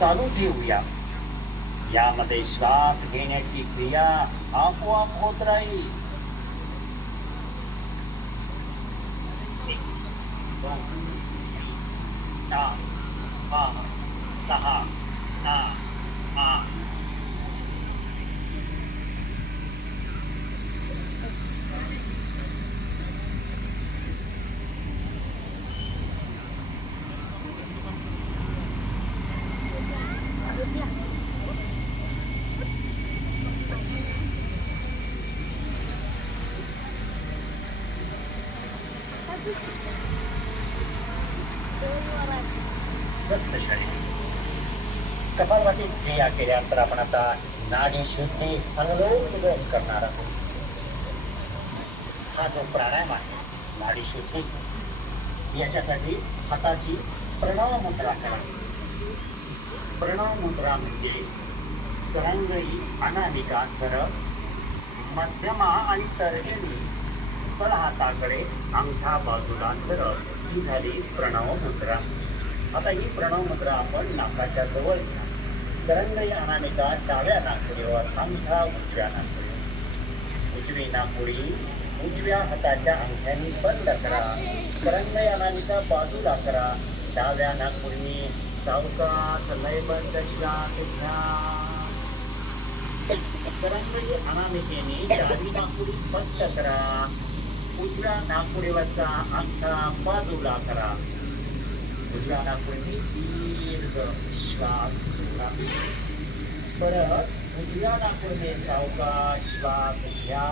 चालू ठेवूया. यामध्ये श्वास घेण्याची क्रिया आपोआप होत राहील. एक, दोन, तीन, सहा सात शरीर कपालभाती क्रिया केल्यानंतर आपण आता नाडी शुद्धी अनुलोम विलोम करणार आहोत. हा जो प्राणायाम आहे नाडी शुद्धी याच्यासाठी हाताची प्रणव मुद्रा करा प्रणव मुद्रा म्हणजे तरंगई अनामिका सरळ मध्यमा आणि तर्जनी तळ हाताकडे अंगठा बाजूला सरळ ही झाली प्रणव मुद्रा आता ही प्रणव मुद्रा आपण नाकाच्या जवळ घ्या. करंगळी अनामिका डाव्या नागपुरीवर अंगठा उजव्या नागपुरी उजवी नागपुरी उजव्या हाताच्या अंगठ्याने बंद करा. करंगळी अनामिका बाजूला करा. डाव्या नागपुरीने सावकाश लयबद्ध श्वास घ्या. तरंगळी अनामिकेने डावी नागपुरी बंद करा. उजव्या नागपुरीवरचा अंगठा बाजूला करा. उजव्या नागपुरीने दीर्घ श्वास सोडा. परत उजव्या नागपुरीने सावकाश श्वास घ्या.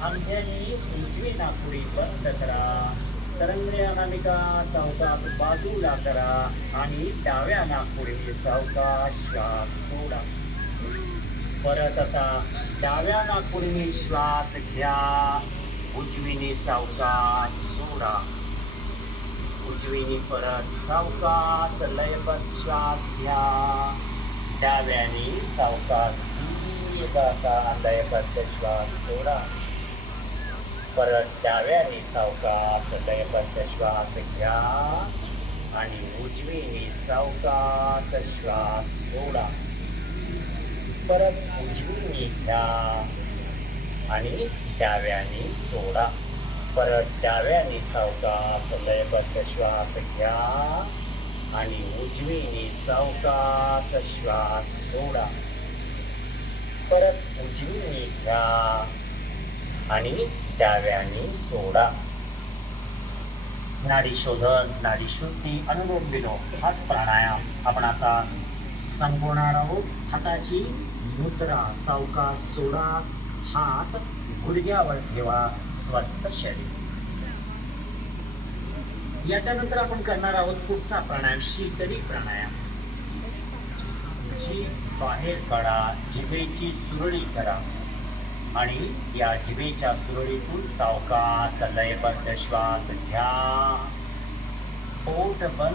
अंगठ्याने उजवी नागपुरी बंद करा. तरंगड्या अनामिका सावकाश बाजूला करा आणि डाव्या नागपुरीने सावकाश श्वास सोडा. परत आता डाव्या नागपुरीने श्वास घ्या. उजवीने सावकाश सोडा उजवीने परत सावकाश लयबद्ध श्वास घ्या. डाव्याने सावकाश दीर्घ असा लयबद्ध श्वास सोडा परत डाव्याने सावकाश लयबद्ध श्वास घ्या. आणि उजवीने सावकाश श्वास सोडा. परत उजवीने घ्या. आणि डाव्याने सोडा. परत डाव्याने सावकाश लयबद्ध श्वास घ्या. आणि उजवीने सावकाश श्वास सोडा. परत उजवीने घ्या. आणि डाव्याने सोडा. नाडी शोधन नाडी शुद्धी अनुलोम विलोम हाच प्राणायाम. आपण आता संपवणार आहोत. हाताची मुद्रा सावकाश सोडा. हात गुडघ्यावर ठेवा स्वस्थ शरीर. याच्यानंतर आपण करणार आहोत पुढचा प्राणायाम शीतली प्राणायाम. जी बाहेर काढा जिभेची सुरळी करा. आणि या जिभेच्या सुरळीतून सावकाश लयबद्ध श्वास घ्या. पोट बंद